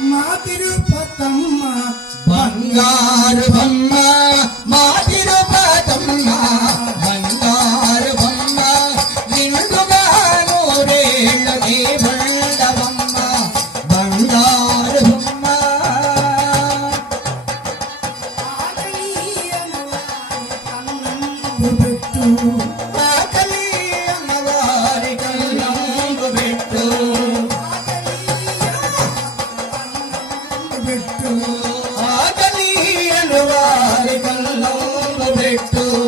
మా తిరుపతమ్మ బంగారు బొమ్మ. మా తిరుపతమ్మ బంగారు బొమ్మ. నిండుగా నూరేళ్ళ నీ బండవమ్మ బంగారు బొమ్మ. ఆకలి పెట్టు. ఆకలి అనువారి కళ్ళంలో పెట్టు.